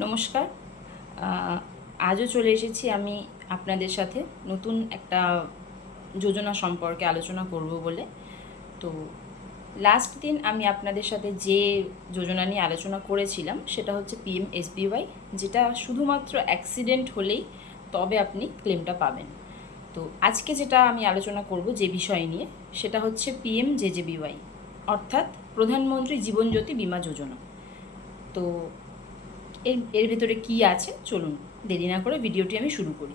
নমস্কার। আজও চলে এসেছি আমি আপনাদের সাথে নতুন একটা যোজনা সম্পর্কে আলোচনা করব বলে। তো লাস্ট দিন আমি আপনাদের সাথে যে যোজনা নিয়ে আলোচনা করেছিলাম সেটা হচ্ছে পিএমএসবিওয়াই, যেটা শুধুমাত্র অ্যাক্সিডেন্ট হলেই তবে আপনি ক্লেমটা পাবেন। তো আজকে যেটা আমি আলোচনা করব যে বিষয় নিয়ে, সেটা হচ্ছে পিএমজেজেবিওয়াই, অর্থাৎ প্রধানমন্ত্রী জীবন জ্যোতি বীমা যোজনা। তো এর ভেতরে কী আছে, চলুন দেরি না করে ভিডিওটি আমি শুরু করি।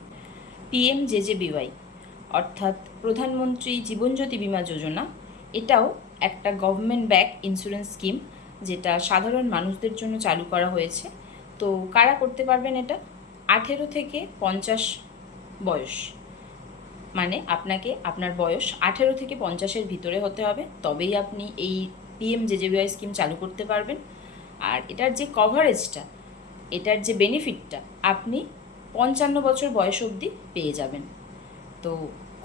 পিএমজেজেবিওয়াই অর্থাৎ প্রধানমন্ত্রী জীবনজ্যোতি বীমা যোজনা, এটাও একটা গভর্নমেন্ট ব্যাক ইন্স্যুরেন্স স্কিম, যেটা সাধারণ মানুষদের জন্য চালু করা হয়েছে। তো কারা করতে পারবেন এটা? 18 থেকে 50 বয়স, মানে আপনাকে আপনার বয়স 18 থেকে 50-এর ভিতরে হতে হবে, তবেই আপনি এই পিএমজেজেবিওয়াই স্কিম চালু করতে পারবেন। আর এটার যে কভারেজটা, এটার যে বেনিফিটটা, আপনি 55 বছর বয়স অবধি পেয়ে যাবেন। তো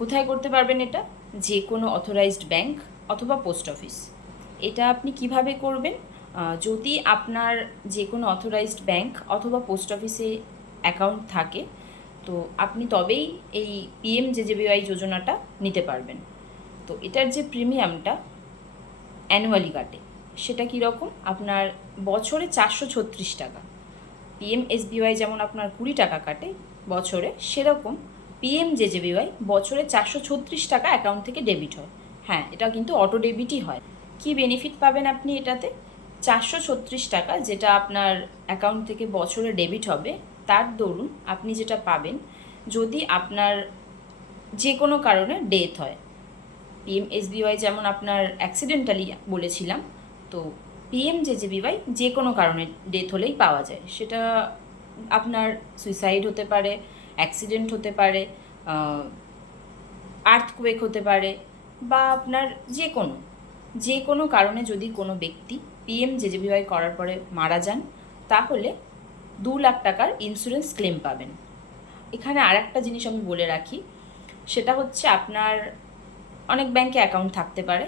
কোথায় করতে পারবেন এটা? যে কোনো অথরাইজড ব্যাংক অথবা পোস্ট অফিস। এটা আপনি কিভাবে করবেন? যদি আপনার যে কোনো অথরাইজড ব্যাংক অথবা পোস্ট অফিসে অ্যাকাউন্ট থাকে, তো আপনি তবেই এই পিএমজেজেবিওয়াই যোজনাটা নিতে পারবেন। তো এটার যে প্রিমিয়ামটা অ্যানুয়ালি কাটে, সেটা কীরকম? আপনার বছরে 436 টাকা। পিএমএসবিওয়াই যেমন আপনার 20 টাকা কাটে বছরে, সেরকম পিএমজেজেবিওয়াই বছরে 436 টাকা অ্যাকাউন্ট থেকে ডেবিট হয়। হ্যাঁ, এটা কিন্তু অটো ডেবিটই হয়। কি বেনিফিট পাবেন আপনি এটাতে? 436 টাকা যেটা আপনার অ্যাকাউন্ট থেকে বছরে ডেবিট হবে, তার দরুন আপনি যেটা পাবেন, যদি আপনার যে কোনো কারণে ডেথ হয়, পিএমএসবিওয়াই যেমন আপনার অ্যাক্সিডেন্টালি বলেছিলাম, তো পিএমজেজেবিওয়াই যে কোনো কারণে ডেথ হলেই পাওয়া যায়। সেটা আপনার সুইসাইড হতে পারে, অ্যাক্সিডেন্ট হতে পারে, আর্থকুয়েক হতে পারে, বা আপনার যে কোনো কারণে যদি কোনো ব্যক্তি পিএমজেজেবিওয়াই করার পরে মারা যান, তাহলে 2 লাখ টাকার ইন্স্যুরেন্স ক্লেম পাবেন। এখানে আর একটা জিনিস আমি বলে রাখি, সেটা হচ্ছে আপনার অনেক ব্যাংকে অ্যাকাউন্ট থাকতে পারে।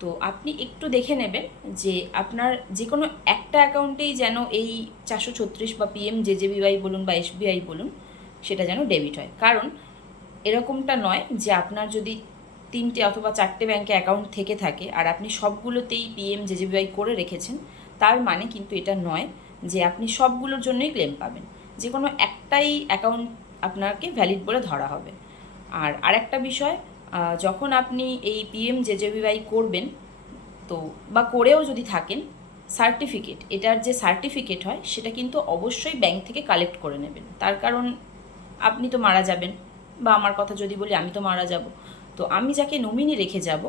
তো আপনি একটু দেখে নেবেন যে আপনার যে কোনো একটা অ্যাকাউন্টেই যেন এই 436 বা পিএমজেজেবিওয়াই বলুন বা এসবিআই বলুন, সেটা যেন ডেবিট হয়। কারণ এরকমটা নয় যে আপনার যদি 3টে অথবা 4টে ব্যাংকে অ্যাকাউন্ট থেকে থাকে আর আপনি সবগুলোতেই পিএমজেজেবিওয়াই করে রেখেছেন, তার মানে কিন্তু এটা নয় যে আপনি সবগুলোর জন্যই ক্লেম পাবেন। যে কোনো একটাই অ্যাকাউন্ট আপনাকে ভ্যালিড বলে ধরা হবে। আর আরেকটা বিষয়, যখন আপনি এই পিএমজেজেবিওয়াই করবেন, তো বা করেও যদি থাকেন, সার্টিফিকেট, এটার যে সার্টিফিকেট হয় সেটা কিন্তু অবশ্যই ব্যাংক থেকে কালেক্ট করে নেবেন। তার কারণ আপনি তো মারা যাবেন, বা আমার কথা যদি বলি, আমি তো মারা যাব। তো আমি যাকে নমিনি রেখে যাব,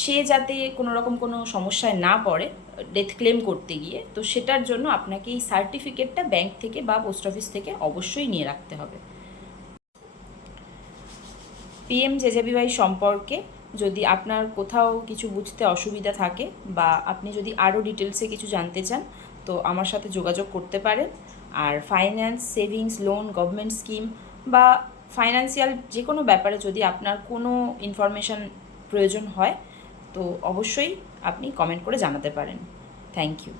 সে যাতে কোনো রকম কোনো সমস্যায় না পড়ে ডেথ ক্লেম করতে গিয়ে, তো সেটার জন্য আপনাকে এই সার্টিফিকেটটা ব্যাংক থেকে বা পোস্ট অফিস থেকে অবশ্যই নিয়ে রাখতে হবে। পিএমজেজেবিওয়াই সম্পর্কে যদি আপনার কোথাও কিছু বুঝতে অসুবিধা থাকে, বা আপনি যদি আরও ডিটেলসে কিছু জানতে চান, তো আমার সাথে যোগাযোগ করতে পারেন। আর finance, savings, loan, government scheme বা ফাইন্যান্সিয়াল যে কোনো ব্যাপারে যদি আপনার কোনো ইনফরমেশান প্রয়োজন হয়, তো অবশ্যই আপনি কমেন্ট করে জানাতে পারেন। Thank you.